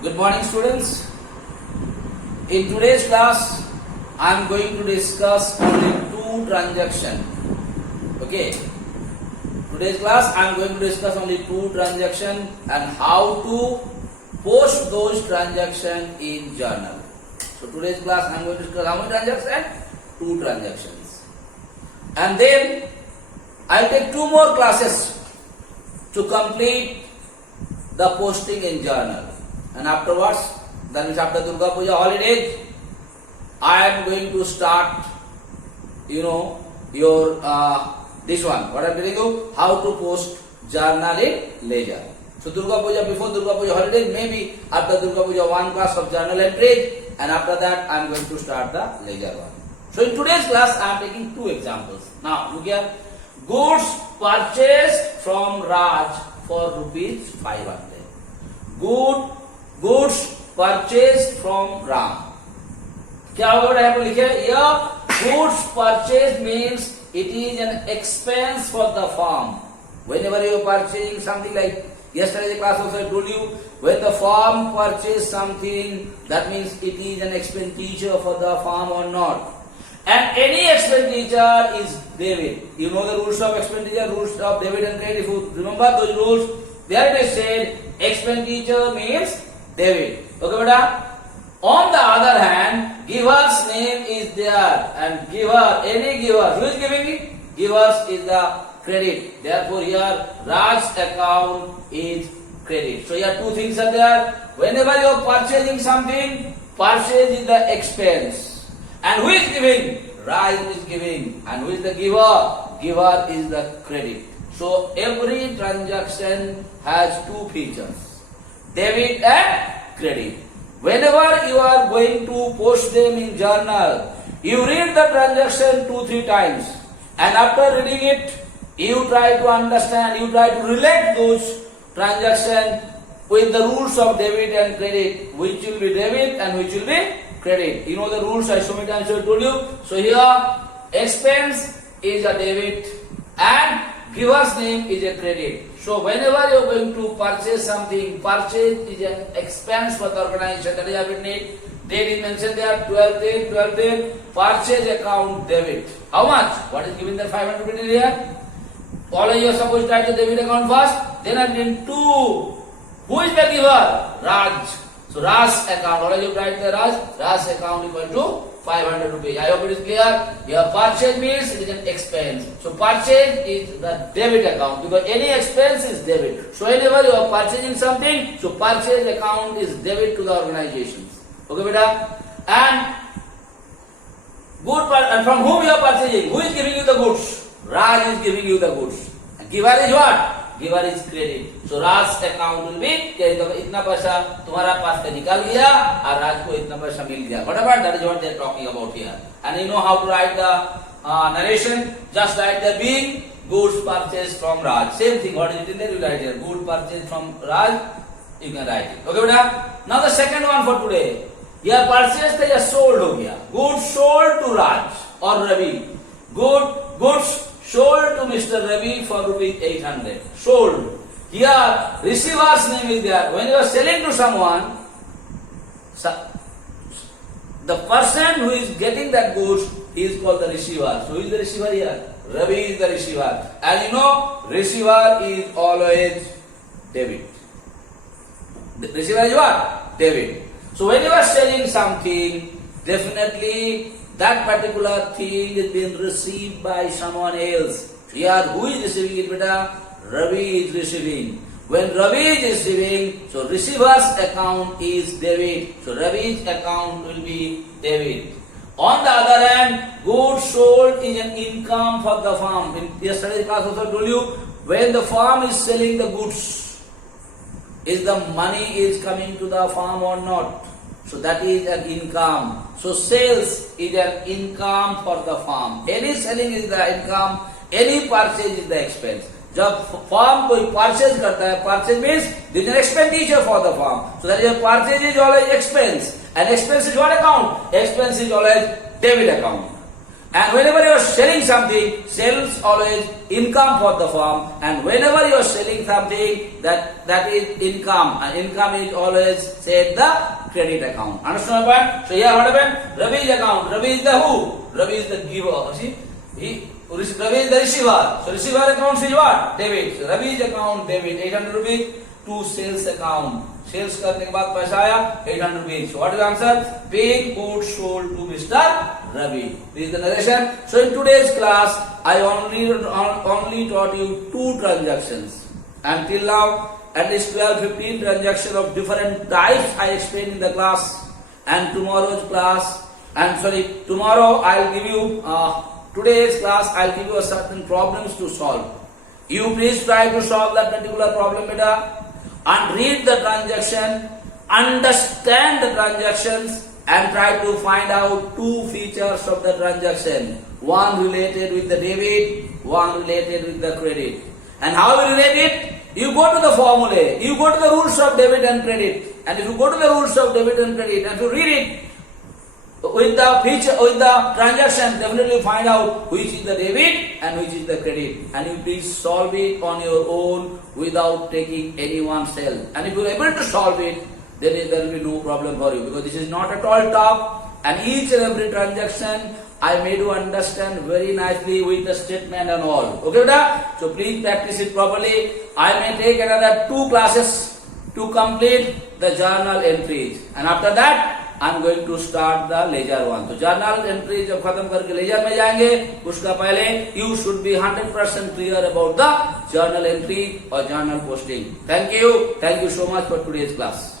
Good morning, students. In today's class, I am going to discuss only two transactions. Okay. Today's class, I am going to discuss only two transactions and how to post those transactions in journal. So today's class, I am going to discuss how many transactions? Two transactions. And then I will take two more classes to complete the posting in journal. And afterwards, that means after Durga Puja holidays, I am going to start, your this one. What I am telling you, how to post journal in leisure. So Durga Puja, before Durga Puja holidays, maybe after Durga Puja one class of journal entries, and after that I am going to start the leisure one. So in today's class, I am taking two examples. Now look here, goods purchased from Raj for rupees 500. Goods purchased from Ram. क्या होगा बेटा यहाँ पर लिखे goods purchased means it is an expense for the farm. Whenever you are purchasing something, like yesterday the class also I told you, when the farm purchase something, that means it is an expenditure for the farm or not. And any expenditure is debit. You know the rules of expenditure, rules of debit and credit. If you remember those rules, there it is said expenditure means debit. Okay, beta? On the other hand, giver's name is there, and giver, any giver, who is giving it? Giver's is the credit. Therefore, here Raj's account is credit. So here two things are there. Whenever you are purchasing something, purchase is the expense. And who is giving? Raj is giving. And who is the giver? Giver is the credit. So every transaction has two features, debit and credit. Whenever you are going to post them in journal, you read the transaction 2-3 times, and after reading it, you try to understand, you try to relate those transactions with the rules of debit and credit, which will be debit and which will be credit. You know the rules, I so many times I told you. So here, expense is a debit and giver's name is a credit. So whenever you are going to purchase something, purchase is an expense for the organization. That is a bit neat. Date is mentioned there, 12/10, purchase account debit. How much? What is given there? 500 rupees here. All of you are supposed to write the debit account first. Then I did 2. Who is the giver? Raj. So Raj's account. All of you write the Raj's account equal to 500 rupees. I hope it is clear. Your purchase means it is an expense. So purchase is the debit account because any expense is debit. So whenever you are purchasing something, so purchase account is debit to the organizations. Okay, beta? And and from whom you are purchasing? Who is giving you the goods? Raj is giving you the goods. And giver is what? Giver is credit. So Raj's account will be credit. इतना पैसा तुम्हारा पास से निकल गया और राज को इतना पैसा मिल गया. Whatever, that is what they are talking about here. And you know how to write the narration. Just write the being goods purchased from Raj. Same thing. What is it in there? You write here. Goods purchased from Raj. You can write it. Okay, beta. Now the second one for today. Here purchased है या sold हो गया. Goods sold to Raj or Ravi. Goods sold to Mr. Ravi for rupees 800. Sold. Here, receiver's name is there. When you are selling to someone, the person who is getting that goods is called the receiver. So who is the receiver here? Ravi is the receiver. And you know, receiver is always debit. The receiver is what? Debit. So when you are selling something, definitely that particular thing is being received by someone else. Here, who is receiving it, beta? Ravi is receiving. When Ravi is receiving, so receiver's account is debit. So Ravi's account will be debit. On the other hand, goods sold is an income for the farm. In yesterday's class also I told you, when the farm is selling the goods, is the money is coming to the farm or not? So that is an income. So sales is an income for the farm. Any selling is the income, any purchase is the expense. जब farm कोई purchase करता है, purchase means there is an expenditure for the farm. So that is a purchase is always expense. And expense is what account? Expense is always debit account. And whenever you are selling something, sales always income for the firm. And whenever you are selling something, that is income. And income is always said the credit account. Understand my point? So here what happened? Ravi's account. Ravi is the who? Ravi is the giver. See? Ravi is the receiver. So receiver account is what? Debit. So Ravi's account debit 800 rupees to sales account. Sales करने के बाद पैसा आया 800 rupees. So what is the answer? Paying goods sold to Mr. Ravi. This is the narration. So in today's class, I only taught you 2 transactions. Until now, at least 12-15 transactions of different types I explained in the class. And tomorrow's class, tomorrow I'll give you, today's class I'll give you a certain problems to solve. You please try to solve that particular problem, beta. And read the transaction, understand the transactions, and try to find out 2 features of the transaction. One related with the debit, one related with the credit. And how you relate it? You go to the formula, you go to the rules of debit and credit. And if you go to the rules of debit and credit and you read it, with the transaction, definitely find out which is the debit and which is the credit. And you please solve it on your own without taking anyone's help. And if you are able to solve it, then there will be no problem for you, because this is not at all tough. And each and every transaction I made you understand very nicely with the statement and all. Okay, beta? So please practice it properly. I may take another 2 classes to complete the journal entries. And after that, I'm going to start the ledger one. तो journal entry जब खत्म करके ledger में जाएंगे, उसका पहले you should be 100% clear about the journal entry or journal posting. Thank you so much for today's class.